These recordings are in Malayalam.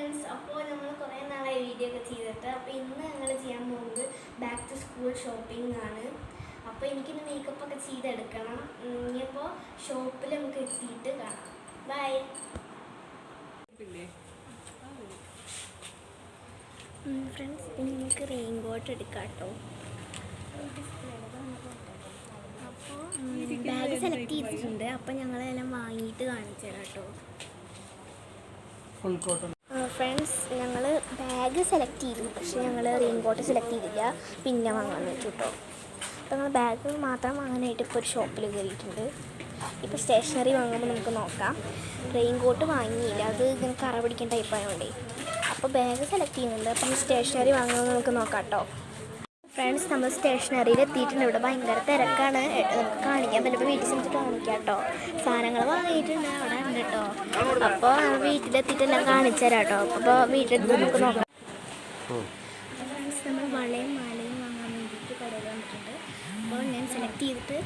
ഫ്രണ്ട്സ്, അപ്പോൾ നമ്മൾ കുറേ നാളായി വീഡിയോ ഒക്കെ ചെയ്തിട്ട്. അപ്പോൾ ഇന്ന് ഞങ്ങൾ ചെയ്യാൻ പോകുന്നത് ബാക്ക് ടു സ്കൂൾ ഷോപ്പിംഗ് ആണ്. അപ്പോൾ എനിക്കിന്ന് മേക്കപ്പ് ഒക്കെ ചെയ്തെടുക്കണം. ഇനിയിപ്പോൾ ഷോപ്പിൽ നമുക്ക് എത്തിയിട്ട് കാണാം. ബൈ. ഫ്രണ്ട്സ്, ഇനി നമുക്ക് റെയിൻ കോട്ട് എടുക്കാം കേട്ടോ. അപ്പോൾ ബാഗ് സെലക്ട് ചെയ്തിട്ടുണ്ട്. അപ്പോൾ ഞങ്ങളെല്ലാം വാങ്ങിയിട്ട് കാണിച്ചു തരാം കേട്ടോ. ഫ്രണ്ട്സ്, ഞങ്ങൾ ബാഗ് സെലക്ട് ചെയ്തു, പക്ഷേ ഞങ്ങൾ റെയിൻ കോട്ട് സെലക്ട് ചെയ്തില്ല, പിന്നെ വാങ്ങാൻ വെച്ചു കേട്ടോ. അപ്പോൾ ഞങ്ങൾ ബാഗ് മാത്രം വാങ്ങാനായിട്ട് ഇപ്പോൾ ഒരു ഷോപ്പിൽ കയറിയിട്ടുണ്ട്. ഇപ്പോൾ സ്റ്റേഷനറി വാങ്ങുമ്പോൾ നമുക്ക് നോക്കാം. റെയിൻ കോട്ട് വാങ്ങിയില്ല, അത് ഇങ്ങനെ കറ പിടിക്കുന്ന ടൈപ്പ് ആയതുകൊണ്ടേ. അപ്പോൾ ബാഗ് സെലക്ട് ചെയ്യുന്നുണ്ട്. അപ്പം സ്റ്റേഷനറി വാങ്ങുമ്പോൾ നമുക്ക് നോക്കാം കേട്ടോ. ഫ്രണ്ട്സ്, നമ്മൾ സ്റ്റേഷനറിയിൽ എത്തിയിട്ടുണ്ട്. ഇവിടെ ഭയങ്കര തിരക്കാണ്, നമുക്ക് കാണിക്കാൻ പറ്റുമ്പോൾ വീട്ടിൽ ചെന്നിട്ട് കാണിക്കാം കേട്ടോ. സാധനങ്ങൾ വാങ്ങിയിട്ടുണ്ട്, അവിടെ ഉണ്ട് കേട്ടോ. അപ്പോൾ വീട്ടിലെത്തിയിട്ടെല്ലാം കാണിച്ചു തരാം കേട്ടോ. അപ്പോൾ വീട്ടിലെത്തി നമുക്ക് നോക്കാം. ഫ്രണ്ട്സ്, നമ്മൾ വളയും മാലയും വാങ്ങാൻ വേണ്ടിയിട്ട് കടയിൽ വന്നിട്ടുണ്ട്. അപ്പോൾ ഞാൻ സെലക്ട് ചെയ്തിട്ട്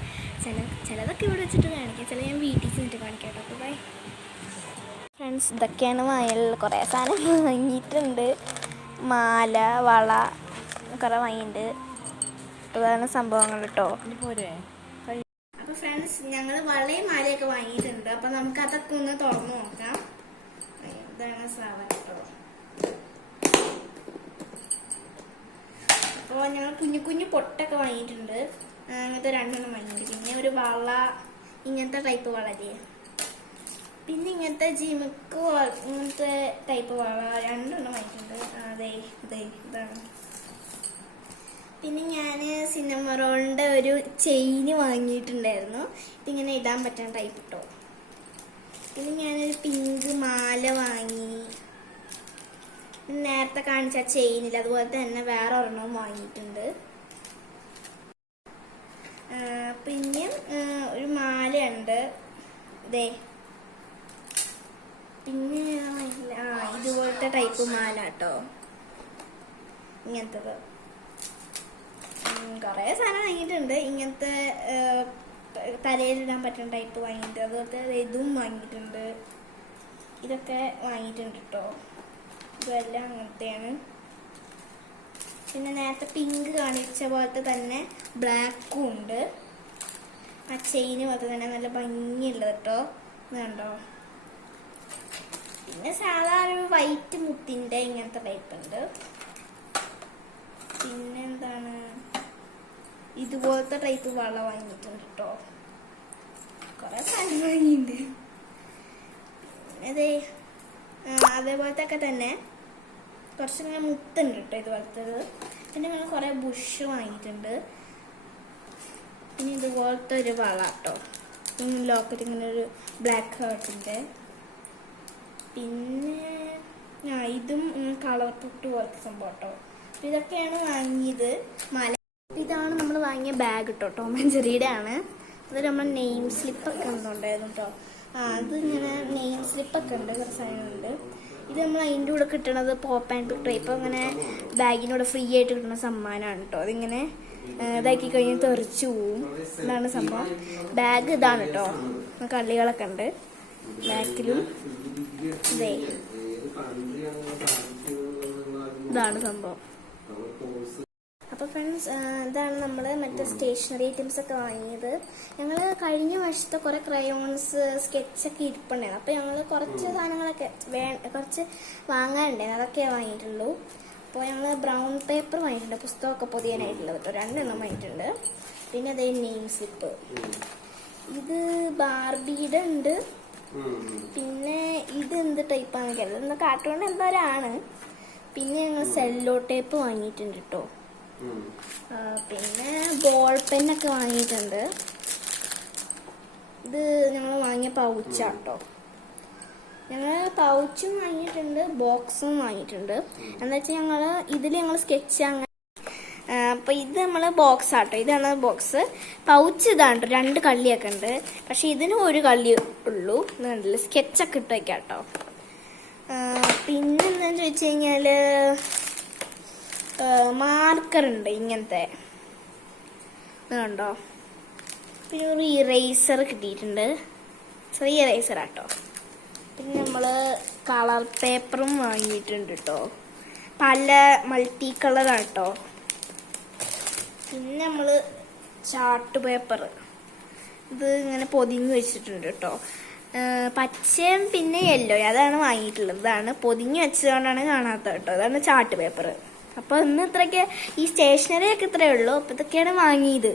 ചിലതൊക്കെ ഇവിടെ വെച്ചിട്ട് കാണിക്കാം, ചില ഞാൻ വീട്ടിൽ ചെന്നിട്ട് കാണിക്കാം കേട്ടോ. അപ്പോൾ ബൈ. ഫ്രണ്ട്സ്, ഇതൊക്കെയാണ് വാങ്ങാനുള്ള കുറേ സാധനം വാങ്ങിയിട്ടുണ്ട്. മാല, വള കുറേ വാങ്ങിയിട്ടുണ്ട്. അതാണ് സംഭവങ്ങൾ കേട്ടോ. അപ്പോൾ ഫ്രണ്ട്സ്, ഞങ്ങൾ വളയും മാലയൊക്കെ വാങ്ങിയിട്ടുണ്ട്. അപ്പോൾ നമുക്ക് അതൊക്കെ ഒന്ന് തുറന്നു നോക്കാം. ഇതാണ് സാധനം കേട്ടോ. അപ്പോൾ ഞങ്ങൾ കുഞ്ഞു കുഞ്ഞു പൊട്ടൊക്കെ വാങ്ങിയിട്ടുണ്ട്. അങ്ങനത്തെ 2 എണ്ണം വാങ്ങിയിട്ടുണ്ട്. പിന്നെ ഒരു വള, ഇങ്ങനത്തെ ടൈപ്പ് വളരെ, പിന്നെ ഇങ്ങനത്തെ ജിമിക്ക് ഇങ്ങനത്തെ ടൈപ്പ് വള 2 എണ്ണം വാങ്ങിയിട്ടുണ്ട്. ഇതാണ്. പിന്നെ ഞാൻ സിന്നമറോളിൻ്റെ ഒരു ചെയിന് വാങ്ങിയിട്ടുണ്ടായിരുന്നു. ഇതിങ്ങനെ ഇടാൻ പറ്റുന്ന ടൈപ്പ് കേട്ടോ. പിന്നെ ഞാനൊരു പിങ്ക് മാല വാങ്ങി. നേരത്തെ കാണിച്ച ചെയിനിൽ അതുപോലെ തന്നെ വേറെ ഒരെണ്ണവും വാങ്ങിയിട്ടുണ്ട്. പിന്നെ ഒരു മാലയുണ്ട്. പിന്നെ ഇതുപോലത്തെ ടൈപ്പ് മാല കേട്ടോ. ഇങ്ങനത്തത് കുറേ സാധനം വാങ്ങിയിട്ടുണ്ട്. ഇങ്ങനത്തെ തലയിലിടാൻ പറ്റുന്ന ടൈപ്പ് വാങ്ങിയിട്ടുണ്ട്. അതുപോലത്തെ ഇതും വാങ്ങിയിട്ടുണ്ട്. ഇതൊക്കെ വാങ്ങിയിട്ടുണ്ട് കേട്ടോ. ഇതെല്ലാം അങ്ങനത്തെയാണ്. പിന്നെ നേരത്തെ പിങ്ക് കാണിച്ച പോലത്തെ തന്നെ ബ്ലാക്കും ഉണ്ട്. ആ ചെയിന് പോലത്തെ തന്നെ നല്ല ഭംഗിയുള്ളത് കേട്ടോ. ഇത് കണ്ടോ. പിന്നെ സാധാരണ വൈറ്റ് മുത്തിൻ്റെ ഇങ്ങനത്തെ ടൈപ്പ് ഉണ്ട്. പിന്നെ എന്താണ്, ഇതുപോലത്തെ ടൈപ്പ് വള വാങ്ങിയിട്ടുണ്ട് കേട്ടോ. കുറെ സാധനം വാങ്ങിയിട്ടുണ്ട്. അതേപോലത്തെ ഒക്കെ തന്നെ കുറച്ചിങ്ങനെ മുത്തുണ്ട് കേട്ടോ ഇതുപോലത്തേത്. പിന്നെ ഞങ്ങൾ കുറെ ബുഷ് വാങ്ങിയിട്ടുണ്ട്. പിന്നെ ഇതുപോലത്തെ ഒരു വള കേട്ടോ, ലോക്കറ്റ് ഇങ്ങനെ ഒരു ബ്ലാക്ക് ഹാർട്ടിൻ്റെ. പിന്നെ ഇതും കളർ പുട്ട് പോലത്തെ സംഭവം കേട്ടോ. ഇതൊക്കെയാണ് വാങ്ങിയത്. മാല. ഇതാണ് നമ്മൾ വാങ്ങിയ ബാഗ് കേട്ടോ, ടോം ആൻഡ് ജെറിയുടെ ആണ്. അത് നമ്മൾ നെയിം സ്ലിപ്പൊക്കെ ഉണ്ടായിരുന്നു കേട്ടോ. അതിങ്ങനെ നെയിം സ്ലിപ്പൊക്കെ ഉണ്ട്, കുറച്ച് സാധനങ്ങളുണ്ട്. ഇത് നമ്മൾ അതിൻ്റെ കൂടെ കിട്ടണത് പോപ്പ് ആൻഡ് പിക് ടൈപ്പ്, അങ്ങനെ ബാഗിനൂടെ ഫ്രീ ആയിട്ട് കിട്ടുന്ന സമ്മാനമാണ് കേട്ടോ. അതിങ്ങനെ ഇതാക്കി കഴിഞ്ഞ് തെറിച്ചു പോവും. ഇതാണ് സംഭവം. ബാഗ് ഇതാണ് കേട്ടോ. കള്ളികളൊക്കെ ഉണ്ട് ബാക്കിലും. ഇതാണ് സംഭവം. അപ്പോൾ ഫ്രണ്ട്സ്, ഇതാണ് നമ്മൾ മറ്റേ സ്റ്റേഷനറി ഐറ്റംസ് ഒക്കെ വാങ്ങിയത്. ഞങ്ങൾ കഴിഞ്ഞ വർഷത്തെ കുറേ ക്രയോൺസ്, സ്കെച്ചൊക്കെ ഇരിപ്പുണ്ടായിരുന്നു. അപ്പോൾ ഞങ്ങൾ കുറച്ച് സാധനങ്ങളൊക്കെ കുറച്ച് വാങ്ങാനുണ്ടായിരുന്നു, അതൊക്കെ വാങ്ങിയിട്ടുള്ളൂ. അപ്പോൾ ഞങ്ങൾ ബ്രൗൺ പേപ്പർ വാങ്ങിയിട്ടുണ്ട്, പുസ്തകമൊക്കെ പൊതിയാനായിട്ടുള്ളത് കേട്ടോ. 2 എണ്ണം വാങ്ങിയിട്ടുണ്ട്. പിന്നെ അതേ നെയിം സ്ലിപ്പ്, ഇത് ബാർബിയുടെ ഉണ്ട്. പിന്നെ ഇത് എന്ത് ടൈപ്പാണെന്ന് ഇന്ന് കാർട്ടൂൺ എന്തോരാണ്. പിന്നെ ഞങ്ങൾ സെല്ലോ ടേപ്പ് വാങ്ങിയിട്ടുണ്ട് കേട്ടോ. പിന്നെ ബോൾ പെന്നൊക്കെ വാങ്ങിയിട്ടുണ്ട്. ഇത് ഞങ്ങൾ വാങ്ങിയ പൗച്ചാട്ടോ. ഞങ്ങൾ പൗച്ചും വാങ്ങിയിട്ടുണ്ട്, ബോക്സും വാങ്ങിയിട്ടുണ്ട്. എന്താ വെച്ചാൽ ഞങ്ങൾ സ്കെച്ച് അങ്ങനെ. അപ്പോൾ ഇത് നമ്മൾ ബോക്സ് ആട്ടോ. ഇതാണ് ബോക്സ്. പൗച്ച് ഇതാണ് കേട്ടോ. 2 കള്ളിയൊക്കെ ഉണ്ട്, പക്ഷെ ഇതിന് 1 കള്ളി ഉള്ളൂ. ഇത് കണ്ടില്ല, സ്കെച്ചൊക്കെ ഇട്ട് വയ്ക്കാം കേട്ടോ. പിന്നെ എന്താണെന്ന് ചോദിച്ചു കഴിഞ്ഞാൽ മാർക്കർ ഉണ്ട് ഇങ്ങനത്തെ, കണ്ടോ. പിന്നെ ഒരു ഇറേസർ കിട്ടിയിട്ടുണ്ട്, ചെറിയ ഇറേസർ ആട്ടോ. പിന്നെ നമ്മൾ കളർ പേപ്പറും വാങ്ങിയിട്ടുണ്ട് കേട്ടോ. പല മൾട്ടി കളറാണ് കേട്ടോ. പിന്നെ നമ്മൾ ചാർട്ട് പേപ്പർ ഇത് ഇങ്ങനെ പൊതിഞ്ഞ് വെച്ചിട്ടുണ്ട് കേട്ടോ. പച്ചയും പിന്നെ യെല്ലോ അതാണ് വാങ്ങിയിട്ടുള്ളത്. ഇതാണ് പൊതിഞ്ഞ് വെച്ചതുകൊണ്ടാണ് കാണാത്തത് കേട്ടോ. അതാണ് ചാർട്ട് പേപ്പർ. അപ്പോൾ ഇന്ന് ഇത്രയൊക്കെ ഈ സ്റ്റേഷനറി ഒക്കെ ഇത്രയേ ഉള്ളൂ. അപ്പോൾ ഇതൊക്കെയാണ് വാങ്ങിയത്.